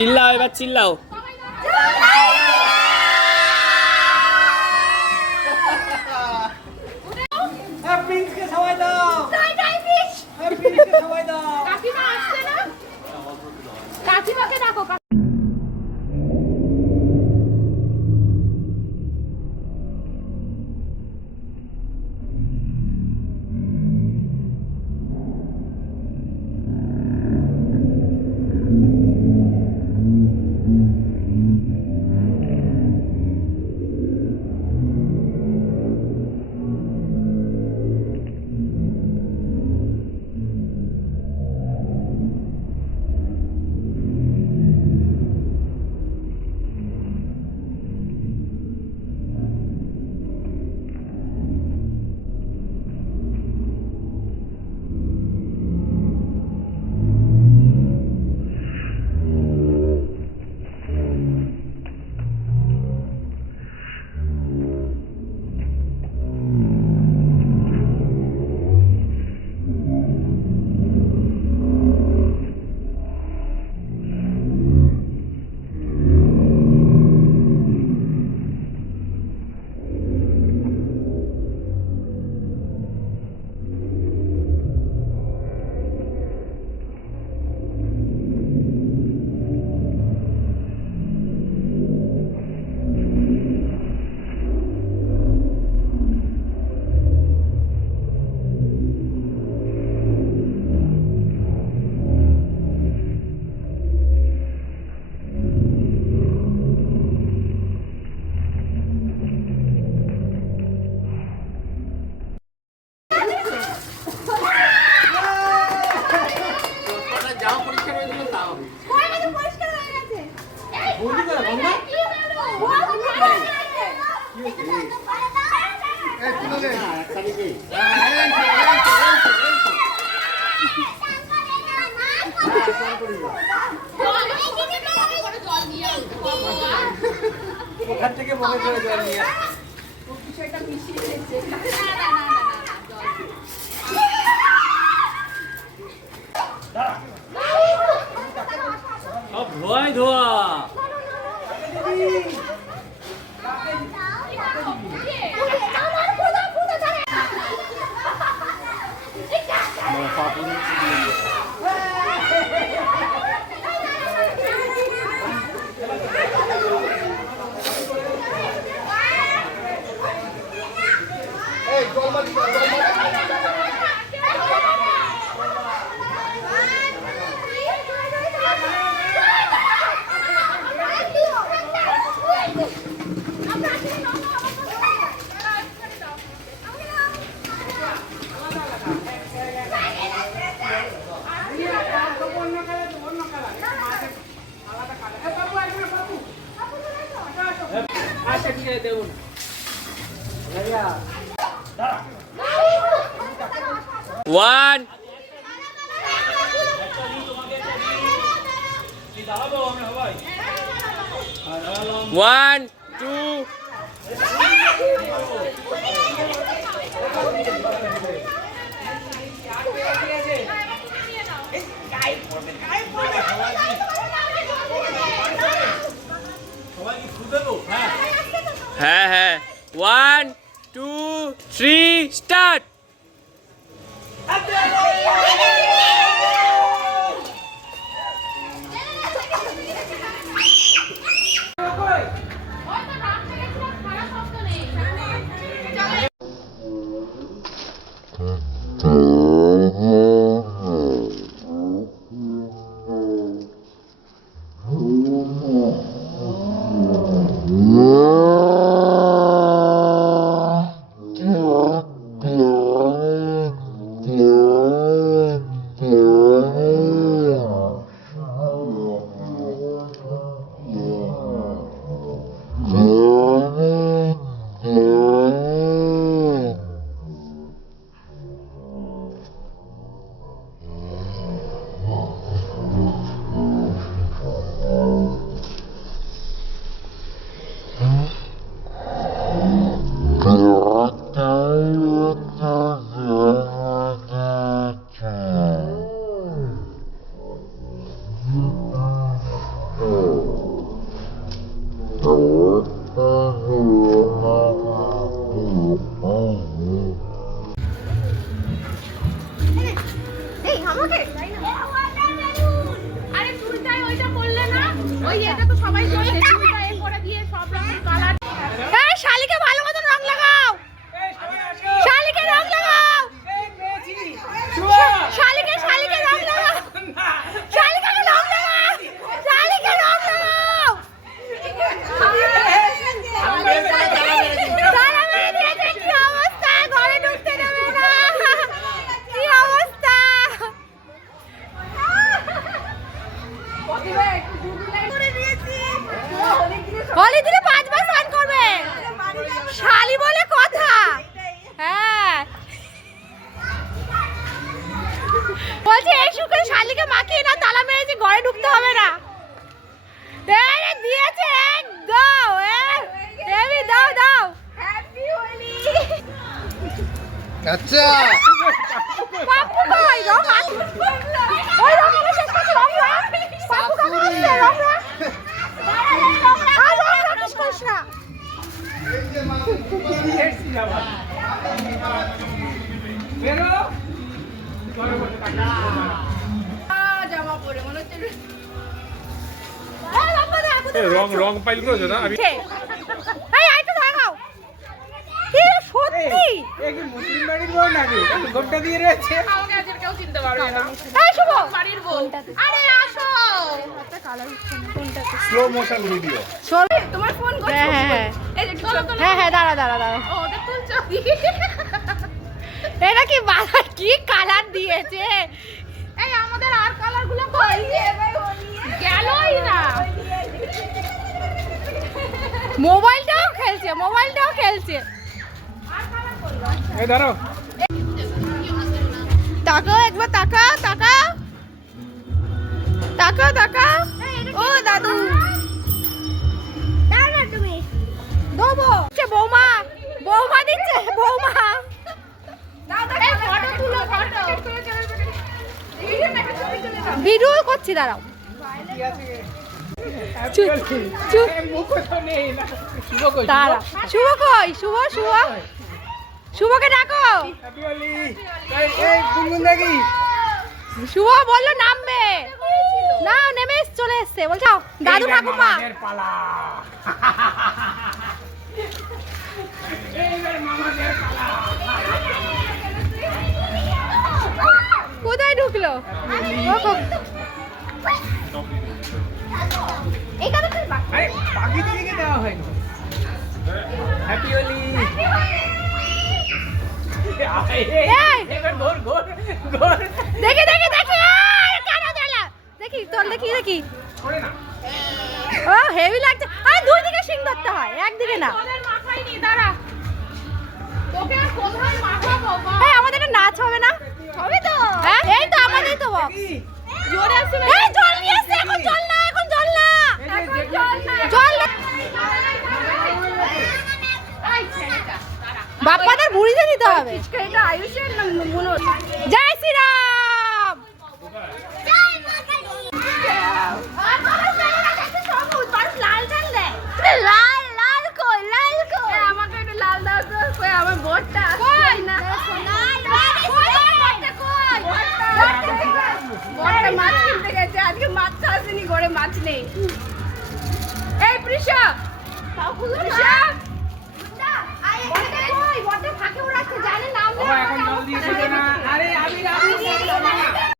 চিল্লাও, এবার চিল্লাও। প্রিন্সকে সবাই দাও, প্রিন্সকে সবাই দাও। কাকিমা আসছে না? কাকিমাকে ডাকো। ওখান থেকে মনে করে জল নিয়ে বিষয়টা মিশিয়ে দিয়েছে। ধোয়াই ধোয়া। আচ্ছা ঠিক আছে দেবো না। 1 1 2 হ্যাঁ হ্যাঁ 1 2 3 স্টার্ট। এই আমাকে আরে তুই তাই ওইটা বললে না ওই এটা তো সবাই করছে তুই তাই করে দিয়ে সব রকম কালার এই শালিকে ভালো মতো রং লাগাও শালিকে রং লাগাও শালিকে রং লাগাও শালিকে রং লাগাও শালিকে রং লাগাও তারা মেরে দিয়েছে কি অবস্থা ঘরে ঢুকতে দেবে না কি অবস্থা হলি দিনে 5 বার স্নান করবে শালি বলে কথা হ্যাঁ বলছে এই শুকরে শালিকে মাখিয়ে না তালা মেরেছে ঘরে ঢুকতে হবে না এই দিয়েছে এক দাও এবি দাও দাও হ্যাপি হোলি আচ্ছা পাপ্পু ভাই রং ওই রং গুলো শেষ করছি রং পাপ্পু কাকা আসছে রং আর রং শেষ করিস না বেরো জামা পরে মনে হচ্ছে এই বাবা দা কোথায় রং পাইল করেছো না আমি এই আইটা দেখাও কি সত্যি এই কি মুসলিম বাড়ির বউ নাকি গোপটা দিয়ে রয়েছে আমাকে আজকে কেউ চিনতে পারবে না এই শুভ বাড়ির বউ আরে আসো একটা কালার হচ্ছে না কোনটা স্লো মোশন ভিডিও চল তোমার ফোন করছো হ্যাঁ এই যে চলো হ্যাঁ দাঁড়া ও ওটা তুলছো এটা কি বাবা কি কালার দিয়েছে এই আমাদের আর কালার গুলো কই গেলই না মোবাইলটাও খেলছে এই ধরো তাকাও একবার তাকাও ও দাদু দাও না তুমি দেবো বৌমা দিচ্ছে এই ফটো তুলো ফটো ভিডিও করছি দাঁড়াও কি আছে চুপ মুখ তো নেই না শুভ কই দাঁড়া শুভকে ডাকো হ্যাপি হোলি এই গুনগুন দেখি শুভ বললো নামবে না নেমে চলে এসছে বলছো দাদু ঠাকুমা মামাদের পালা এইবার মামাদের পালা কোথায় ঢুকলো এই কথা তুই আরে পাখিদেরকে দেওয়া হয়নি হ্যাপি হোলি এবার ঘোর দেখি কানা জ্বালা দেখি করে না ও হেভি লাগছে আরে দুই দিকে সিং ধরতে হয় একদিকে না তোদের মাথায় নি দাঁড়া তোকে আর কোথায় মাখাবো এই আমাদের একটা নাচ হবে না হবে তো হ্যাঁ এই তো আমাদেরই তো বক্স জোরে আসবে এই জল নিয়ে এসে এখন জল না বাপ্পাদের বুড়িতে দিতে হবে এটা আয়ুষের না মনোজ জয় শ্রীরাম লাল কই আমাকে একটু লাল দাও তো কই আমার বড়টা কই না বড়টা মাছ কিনতে গেছে আজকে মাছ আসেনি ঘরে মাছ নেই এই প্রিশা প্রিশা বড়টা ফাঁকে উড়াচ্ছে জানে নাম বাবা এখন জল দিয়েছে